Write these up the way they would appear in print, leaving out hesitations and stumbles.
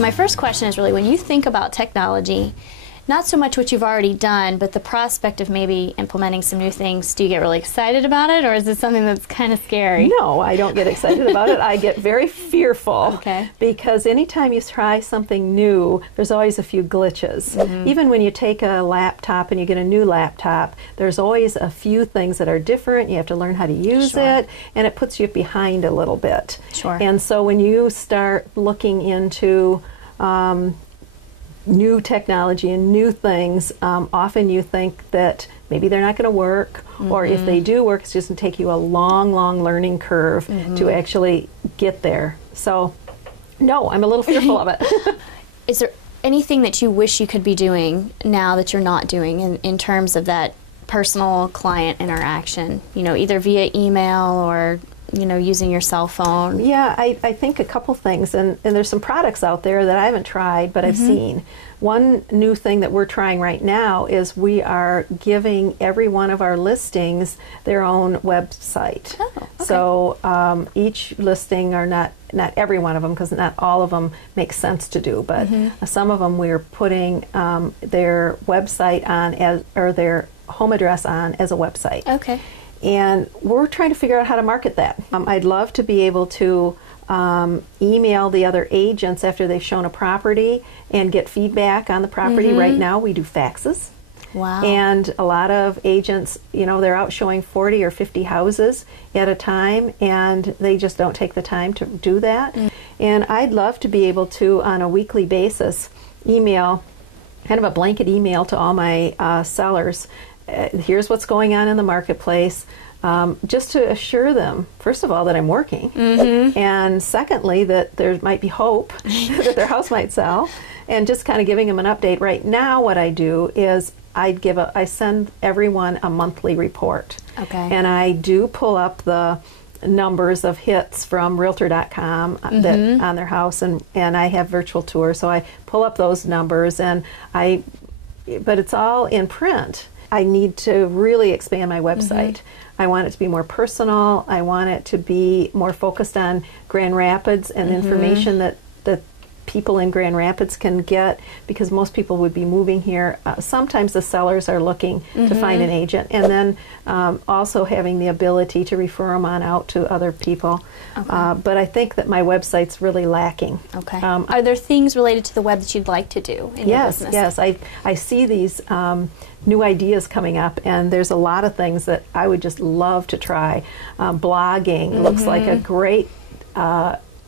So my first question is really, when you think about technology, not so much what you've already done, but the prospect of maybe implementing some new things, do you get really excited about it, or is it something that's kind of scary? No, I don't get excited about it. I get very fearful. Okay. Because anytime you try something new, there's always a few glitches. Even when you take a laptop and you get a new laptop, there's always a few things that are different. You have to learn how to use it, and it puts you behind a little bit. Sure. And so when you start looking into new technology and new things, often you think that maybe they're not going to work, or if they do work, it's just going to take you a long, long learning curve to actually get there. So, no, I'm a little fearful of it. Is there anything that you wish you could be doing now that you're not doing in terms of that personal client interaction, you know, either via email or, you know, using your cell phone? Yeah, I think a couple things, and there's some products out there that I haven't tried, but I've seen. One new thing that we're trying right now is we are giving every one of our listings their own website. Oh, okay. So each listing, or not every one of them, because not all of them make sense to do, but some of them we're putting their website on or their home address on as a website. Okay. And we're trying to figure out how to market that. I'd love to be able to email the other agents after they've shown a property and get feedback on the property. Right now we do faxes. Wow. And a lot of agents, you know, they're out showing 40 or 50 houses at a time, and they just don't take the time to do that. And I'd love to be able to, on a weekly basis, email, kind of a blanket email to all my sellers. Here's what's going on in the marketplace, just to assure them, first of all, that I'm working, and secondly, that there might be hope that their house might sell, and just kind of giving them an update. Right now, what I do is I send everyone a monthly report. Okay. And I do pull up the numbers of hits from Realtor.com that on their house, and I have virtual tours, so I pull up those numbers, but it's all in print. I need to really expand my website. I want it to be more personal. I want it to be more focused on Grand Rapids and information that people in Grand Rapids can get, because most people would be moving here. Sometimes the sellers are looking to find an agent, and then also having the ability to refer them on out to other people. But I think that my website's really lacking. Okay. Are there things related to the web that you'd like to do in your business? Yes, I see these new ideas coming up, and there's a lot of things that I would just love to try. Blogging looks like a great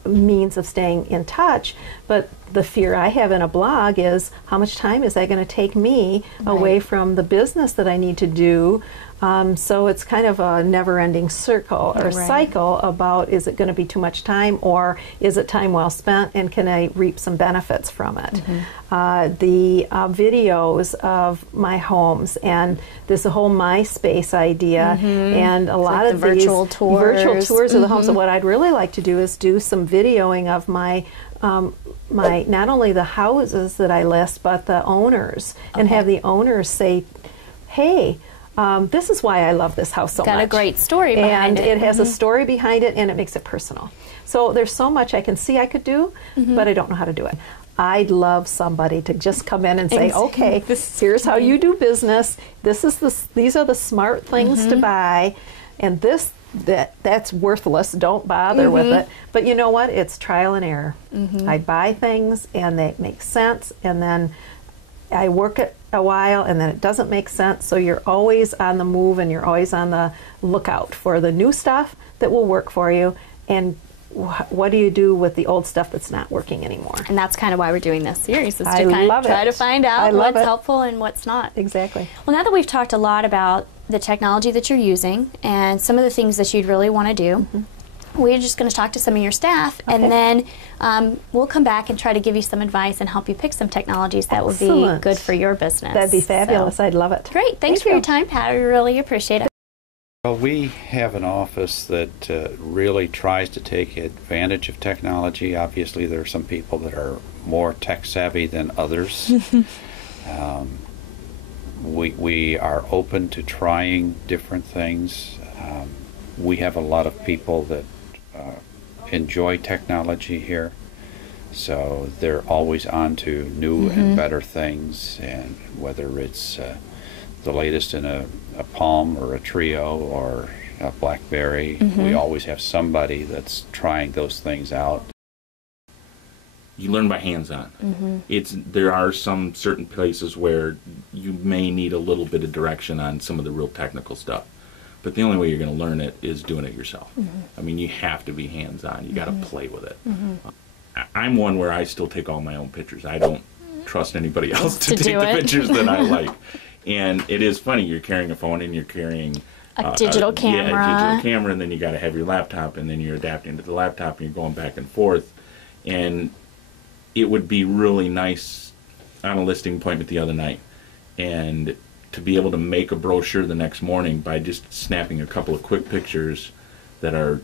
means of staying in touch, but the fear I have in a blog is, how much time is that going to take me away from the business that I need to do? So it's kind of a never-ending circle or cycle about, is it going to be too much time, or is it time well spent, and can I reap some benefits from it? The videos of my homes, and this whole MySpace idea, and a lot of these virtual tours of the homes. And what I'd really like to do is do some videoing of my not only the houses that I list, but the owners, and have the owners say, hey, this is why I love this house so much. Got a great story behind it. And it has a story behind it, and it makes it personal. So there's so much I can see I could do, but I don't know how to do it. I'd love somebody to just come in and say, okay, here's how you do business. These are the smart things to buy, and that's worthless. Don't bother with it. But you know what? It's trial and error. I buy things, and they make sense, and then I work it a while, and then it doesn't make sense. So you're always on the move, and you're always on the lookout for the new stuff that will work for you, and what do you do with the old stuff that's not working anymore? And that's kind of why we're doing this series, is to I kind love of try it. to find out what's helpful and what's not. Exactly. Well, now that we've talked a lot about the technology that you're using and some of the things that you'd really want to do, we're just going to talk to some of your staff, and then we'll come back and try to give you some advice and help you pick some technologies that would be good for your business. That'd be fabulous. So, I'd love it. Great. Thanks for your time, Pat. We really appreciate it. Well, we have an office that really tries to take advantage of technology. Obviously, there are some people that are more tech savvy than others. We are open to trying different things. We have a lot of people that enjoy technology here. So they're always on to new and better things, and whether it's the latest in a Palm or a Trio or a BlackBerry, we always have somebody that's trying those things out. You learn by hands-on. There are some certain places where you may need a little bit of direction on some of the real technical stuff, but the only way you're going to learn it is doing it yourself. I mean, you have to be hands-on. You got to play with it. I'm one where I still take all my own pictures. I don't trust anybody else to take the pictures that I like. And it is funny, you're carrying a phone and you're carrying a digital camera. Yeah, a digital camera, and then you got to have your laptop, and then you're adapting to the laptop, and you're going back and forth. And it would be really nice on a listing appointment the other night, and to be able to make a brochure the next morning by just snapping a couple of quick pictures that are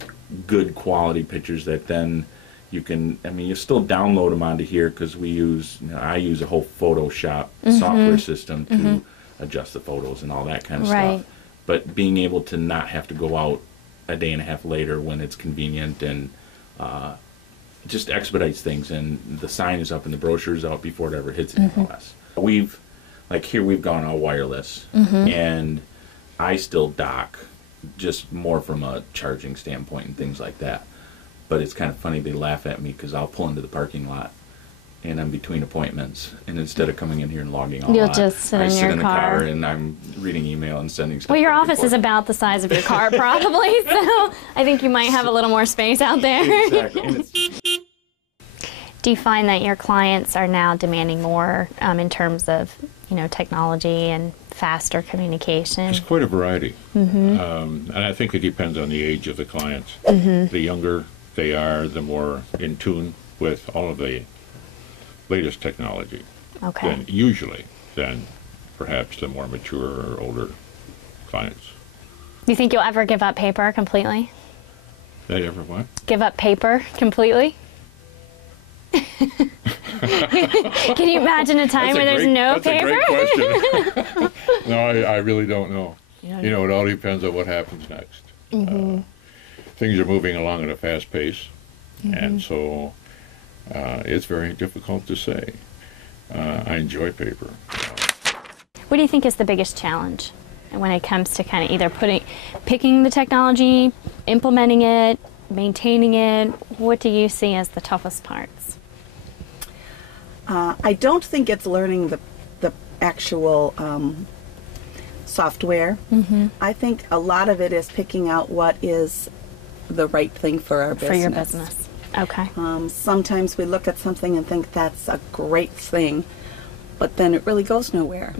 good quality pictures that then you can, I mean, you still download them onto here because we use, I use a whole Photoshop software system to adjust the photos and all that kind of stuff. But being able to not have to go out a day and a half later when it's convenient, and it just expedites things, and the sign is up and the brochure is out before it ever hits MLS. We've, like here, we've gone all wireless, and I still dock, just more from a charging standpoint and things like that. But it's kind of funny, they laugh at me because I'll pull into the parking lot and I'm between appointments, and instead of coming in here and logging all You'll just sit I in sit your in the car and I'm reading email and sending stuff. Well, your back and office is forth. about the size of your car, probably, so I think you might have a little more space out there. Exactly. And it's, Do you find that your clients are now demanding more in terms of, you know, technology and faster communication? There's quite a variety. And I think it depends on the age of the clients. The younger they are, the more in tune with all of the latest technology than perhaps the more mature or older clients. Do you think you'll ever give up paper completely? They ever what? Give up paper completely? Can you imagine a time where there's no paper? That's a great question. No, I really don't know. You know, it all depends on what happens next. Things are moving along at a fast pace, and so it's very difficult to say. I enjoy paper. What do you think is the biggest challenge when it comes to kind of either picking the technology, implementing it, maintaining it? What do you see as the toughest parts? I don't think it's learning the actual software. I think a lot of it is picking out what is the right thing for our business. For your business. Okay. Sometimes we look at something and think that's a great thing, but then it really goes nowhere.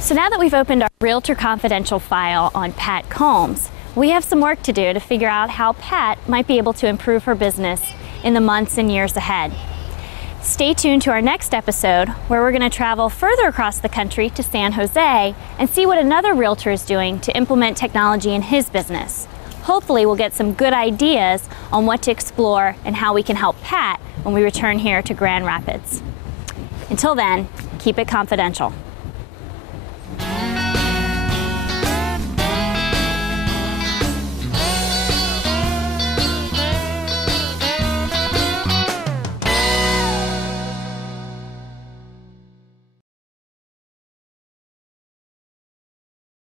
So now that we've opened our Realtor Confidential file on Pat Combs, we have some work to do to figure out how Pat might be able to improve her business in the months and years ahead. Stay tuned to our next episode, where we're going to travel further across the country to San Jose and see what another realtor is doing to implement technology in his business. Hopefully we'll get some good ideas on what to explore and how we can help Pat when we return here to Grand Rapids. Until then, keep it confidential.